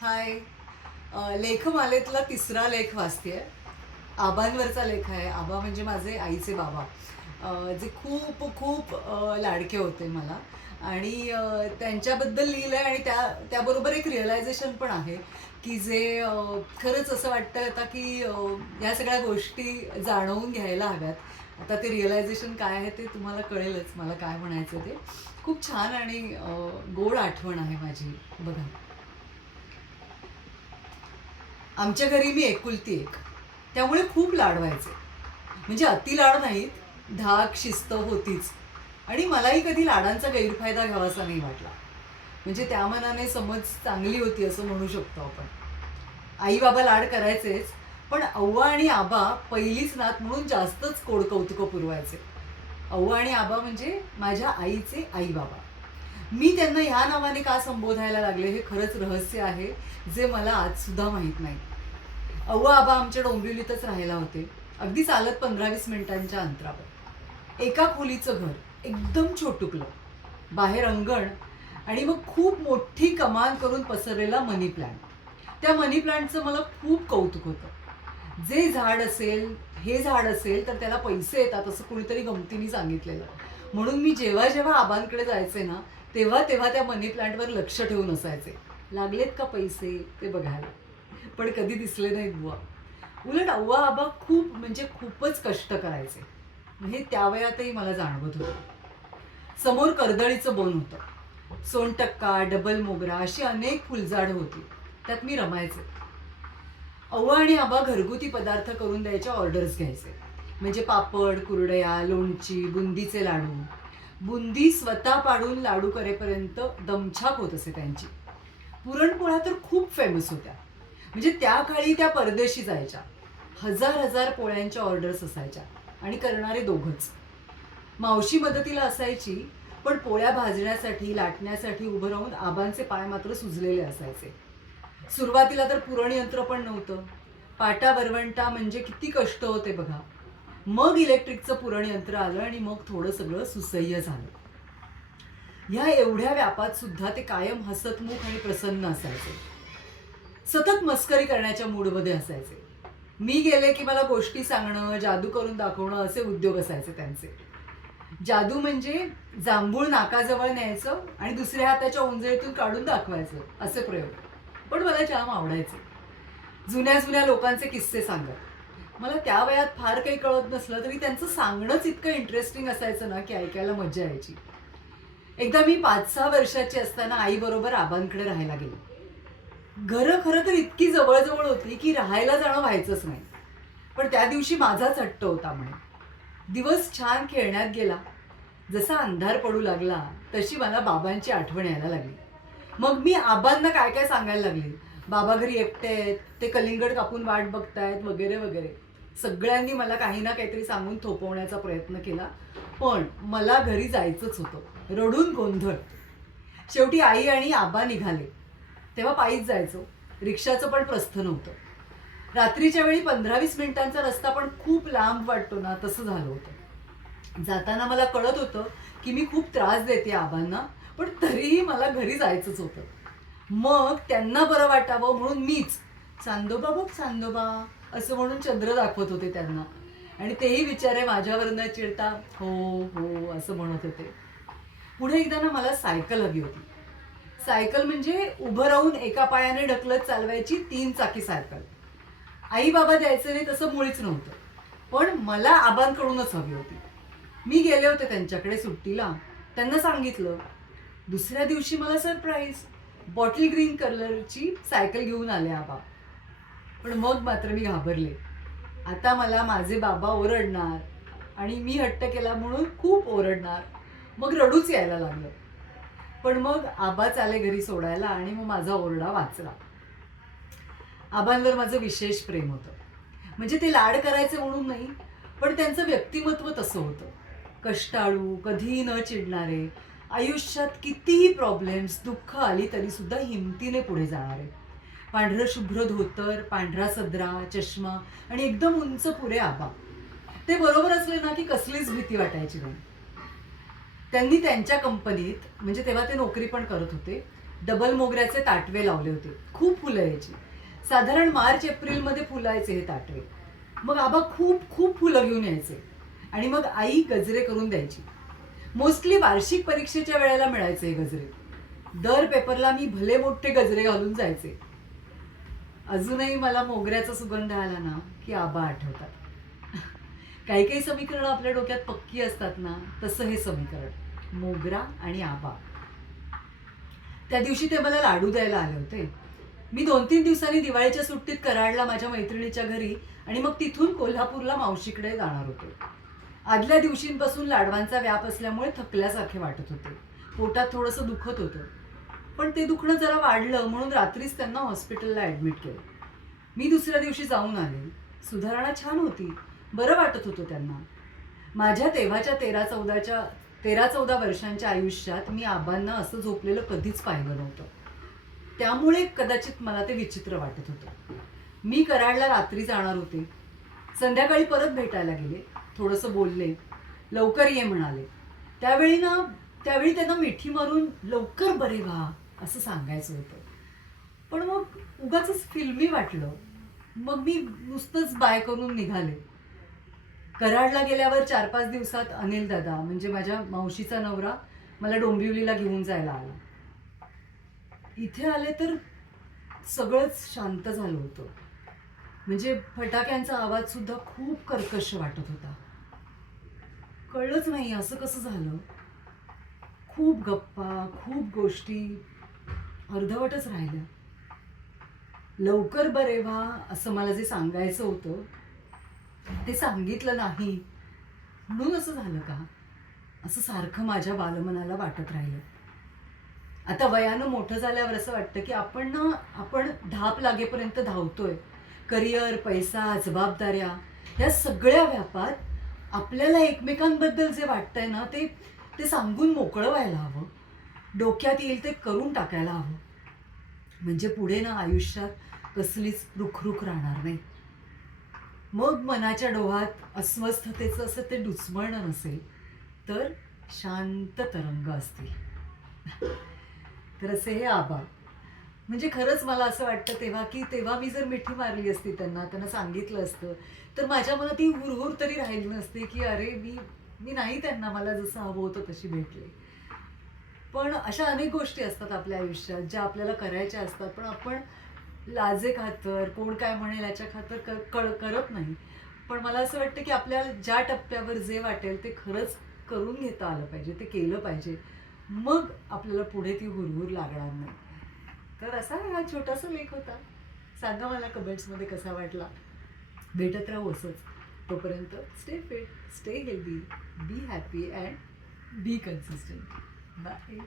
हाय. लेखमालेतला तिसरा लेख वाचते आबांवरचा लेख आहे. आबा म्हणजे माझे आईचे बाबा. जे खूप खूप लाडके होते मला. आणि त्यांच्याबद्दल लिहिलं आहे आणि त्या त्याबरोबर एक रिअलायझेशन पण आहे की जे खरंच असं वाटतं आता की ह्या या सगळ्या गोष्टी जाणवून घ्यायला हव्यात. आता ते रिअलायझेशन काय आहे ते तुम्हाला कळेलच. मला काय म्हणायचं ते. खूप छान आणि गोड आठवण आहे माझी. बघा. आमच्या घरी मी एकुलती एक. त्यामुळे खूप लाड व्हायचे म्हणजे अति लाड नाहीत धाक शिस्त होतीच. आणि मलाही कधी लाडांचा गैरफायदा घ्यावासा नाही वाटला. म्हणजे त्या मनाने समज चांगली होती असं म्हणू शकतो आपण. आई बाबा लाड करायचेच पण अव्वा आणि आबा पहिलीच नात म्हणून जास्तच कोड कौतुकं पुरवायचे. अव्वा आणि आबा म्हणजे माझ्या आईचे आई बाबा मी त्यांना ह्या नावाने का संबोधायला लागले हे खरंच रहस्य आहे जे मला आज सुद्धा माहीत नाही. अव्वा आबा आमच्या डोंबिवलीतच राहायला होते अगदी चालत पंधरा वीस मिनिटांच्या अंतरावर. एका खोलीचं घर एकदम छोटुकलं. बाहेर अंगण आणि मग खूप मोठी कमान करून पसरलेला मनी प्लांट त्या मनी प्लांटचं मला खूप कौतुक होतं. जे झाड असेल हे झाड असेल तर त्याला पैसे येतात असं कुणीतरी गमतीने सांगितलेलं. म्हणून मी जेव्हा जेव्हा आबांकडे जायचे ना तेव्हा तेव्हा त्या मनी प्लांटवर लक्ष ठेवून असायचे. लागलेत का पैसे? ते बघायला. पण कधी दिसले नाहीत बुवा. उलट अव्वा आबा खूप म्हणजे खूपच कष्ट करायचे. हे त्या वयातही मला जाणवत होतं. समोर कर्दळीचं बोन होतं. सोनटक्का डबल मोगरा अशी अनेक फुलझाडं होती. त्यात मी रमायचे. अव्वा आणि आबा घरगुती पदार्थ करून द्यायच्या ऑर्डर्स घ्यायचे. म्हणजे पापड कुरडया लोणची बुंदीचे लाडू. बुंदी स्वतः पाडून लाडू करेपर्यंत दमछाक होत असे त्यांची. पुरणपोळ्या तर खूप फेमस होत्या. म्हणजे त्या काळी त्या परदेशी जायच्या. हजार हजार पोळ्यांच्या ऑर्डर्स असायच्या आणि करणारे दोघंच. मावशी मदतीला असायची पण पोळ्या भाजण्यासाठी लाटण्यासाठी उभं राहून आबांचे पाय मात्र सुजलेले असायचे. सुरुवातीला तर पुरण यंत्र पण नव्हतं. पाटा वरवंटा म्हणजे किती कष्ट होते बघा. मग इलेक्ट्रिकचं पुरण यंत्र आलं आणि मग थोडं सगळं सुसह्य झालं. ह्या एवढ्या व्यापात सुद्धा ते कायम हसतमुख आणि प्रसन्न असायचे. सतत मस्करी करण्याच्या मूडमध्ये असायचे. मी गेले की मला गोष्टी सांगणं जादू करून दाखवणं असे उद्योग असायचे त्यांचे. जादू म्हणजे जांभूळ नाकाजवळ न्यायचं आणि दुसऱ्या हाताच्या उंजळीतून काढून दाखवायचं असे प्रयोग. पण मला जाम आवडायचे. जुन्या जुन्या लोकांचे किस्से सांगत. मला त्या वयात फार काही कळत नसलं तरी त्यांचं सांगणंच इतकं इंटरेस्टिंग असायचं ना की ऐकायला मजा यायची. एकदा मी पाच सहा वर्षाची असताना आईबरोबर आबांकडे राहायला गेले. घरं खरं तर इतकी जवळजवळ होती की राहायला जाणं व्हायचंच नाही. पण त्या दिवशी माझाच हट्ट होता म्हणे. दिवस छान खेळण्यात गेला. जसा अंधार पडू लागला तशी मला बाबांची आठवण यायला लागली. मग मी आबांना काय काय सांगायला लागले? बाबा घरी एकटे आहेत ते कलिंगड कापून वाट बघतायत वगैरे वगैरे. सगळ्यांनी मला काही ना काहीतरी सांगून थोपवण्याचा प्रयत्न केला. पण मला घरी जायचंच होतं. रडून गोंधळ. शेवटी आई आणि आबा निघाले. तेव्हा पायीच जायचो. रिक्षाचं पण प्रस्थ नव्हतं. रात्रीच्या वेळी पंधरा वीस मिनिटांचा रस्ता पण खूप लांब वाटतो ना तसं झालं होतं. जाताना मला कळत होतं की मी खूप त्रास देते आबांना पण तरीही मला घरी जायचंच होतं. मग त्यांना बरं वाटावं म्हणून मीच. चांदोबा बघ चांदोबा. असं म्हणून चंद्र दाखवत होते त्यांना. आणि तेही विचारे माझ्यावर न चिडता हो हो असं म्हणत होते. पुढे एकदा ना मला सायकल हवी होती. सायकल म्हणजे उभं राहून एका पायाने ढकलत चालवायची तीन चाकी सायकल. आई बाबा द्यायचं नाही तसं मुळीच नव्हतं. पण मला आबांकडूनच हवी होती. मी गेले होते त्यांच्याकडे सुट्टीला. त्यांना सांगितलं दुसऱ्या दिवशी मला सरप्राईज. बॉटल ग्रीन कलरची सायकल घेऊन आले आबा. पण मग मात्र मी घाबरले. आता मला माझे बाबा ओरडणार आणि मी हट्ट केला म्हणून खूप ओरडणार. मग रडूच यायला लागलं. पण मग आबाच आले घरी सोडायला आणि मग माझा ओरडा वाचला. आबांवर माझं विशेष प्रेम होतं. म्हणजे ते लाड करायचे म्हणून नाही पण त्यांचं व्यक्तिमत्व तसं होतं. कष्टाळू कधीही न चिडणारे आयुष्यात कितीही प्रॉब्लेम्स दुःख आली तरी सुद्धा हिमतीने पुढे जाणारे. पांढरं शुभ्र धोतर पांढरा सदरा चष्मा आणि एकदम उंच पुरे आबा. ते बरोबर असले ना की कसलीच भीती वाटायची नाही. त्यांनी त्यांच्या कंपनीत म्हणजे तेव्हा ते नोकरी पण करत होते डबल मोगऱ्याचे ताटवे लावले होते. खूप फुलं यायची. साधारण मार्च एप्रिलमध्ये फुलायचे हे ताटवे. मग आबा खूप खूप फुलं घेऊन यायचे. आणि मग आई गजरे करून द्यायची. मोस्टली वार्षिक परीक्षेच्या वेळेला मिळायचे हे गजरे. दर पेपरला मी भले मोठे गजरे घालून जायचे. अजूनही मला मोगऱ्याचा सुगंध आला ना की आबा आठवतात. काही काही समीकरणं आपल्या डोक्यात पक्की असतात ना तसं हे समीकरण. मोगरा आणि आबा. त्या दिवशी ते मला लाडू द्यायला आले होते. मी दोन तीन दिवसांनी दिवाळीच्या सुट्टीत कराडला माझ्या मैत्रिणीच्या घरी आणि मग तिथून कोल्हापूरला मावशीकडे जाणार होते. आदल्या दिवशींपासून लाडवांचा व्याप असल्यामुळे थकल्यासारखे वाटत होते. पोटात थोडंसं दुखत होतं. पण ते दुखणं जरा वाढलं म्हणून रात्रीच त्यांना हॉस्पिटलला ॲडमिट केलं. मी दुसऱ्या दिवशी जाऊन आले. सुधारणा छान होती. बरं वाटत होतं त्यांना. माझ्या तेव्हाच्या तेरा चौदाच्या तेरा चौदा वर्षांच्या आयुष्यात मी आबांना असं झोपलेलं कधीच पाहिलं नव्हतं. त्यामुळे कदाचित मला ते विचित्र वाटत होतं. मी कराडला रात्री जाणार होते. संध्याकाळी परत भेटायला गेले. थोडंसं बोलले. लवकर ये म्हणाले. त्यावेळी ना त्यावेळी त्यांना मिठी मारून लवकर बरे व्हा. असं सांगायचं होतं. पण मग उगाच फिल्मी वाटलं. मग मी नुसतंच बाय करून निघाले. कराडला गेल्यावर चार पाच दिवसात अनिल दादा म्हणजे माझ्या मावशीचा नवरा मला डोंबिवलीला घेऊन जायला आला. इथे आले तर सगळंच शांत झालं होतं. म्हणजे फटाक्यांचा आवाज सुद्धा खूप कर्कश वाटत होता. कळलंच नाही असं कसं झालं. खूप गप्पा खूप गोष्टी अर्धवटच राहिलं. लवकर बरे व्हा असं मला जे सांगायचं होतं ते सांगितलं नाही. म्हणून असं झालं का? असं सारखं माझ्या बालमनाला वाटत राहिलं. आता वयानं मोठं झाल्यावर असं वाटतं की आपण ना आपण धाप लागेपर्यंत धावतोय. करिअर पैसा जबाबदाऱ्या या सगळ्या व्यापात आपल्याला एकमेकांबद्दल जे वाटतंय ना ते ते सांगून मोकळं व्हायला हवं. डोक्यात येईल ते करून टाकायला हवं. म्हणजे पुढे ना आयुष्यात कसलीच रुखरुख राहणार नाही. मग मनाच्या डोहात अस्वस्थतेचं असं ते डुचमळणं नसेल तर शांत तरंग असतील. तर असे हे आबा. म्हणजे खरंच मला असं वाटतं तेव्हा की तेव्हा मी जर मिठी मारली असती त्यांना त्यांना सांगितलं असतं तर माझ्या मनात ही हुरहुर तरी राहिली नसते की अरे मी मी नाही त्यांना मला जसं हवं होतं तशी भेटले. पण अशा अनेक गोष्टी असतात आपल्या आयुष्यात ज्या आपल्याला करायच्या असतात पण आपण लाजे खातर कोण काय म्हणेल याच्या खातर क कळ करत नाही. पण मला असं वाटतं की आपल्याला ज्या टप्प्यावर जे वाटेल ते खरंच करून घेता आलं पाहिजे ते केलं पाहिजे. मग आपल्याला पुढे ती हुरहुर लागणार नाही. तर असा हा छोटासा लेख होता. सांगा मला कमेंट्समध्ये कसा वाटला? भेटत राहू असंच. तोपर्यंत stay fit stay healthy be happy and be consistent bye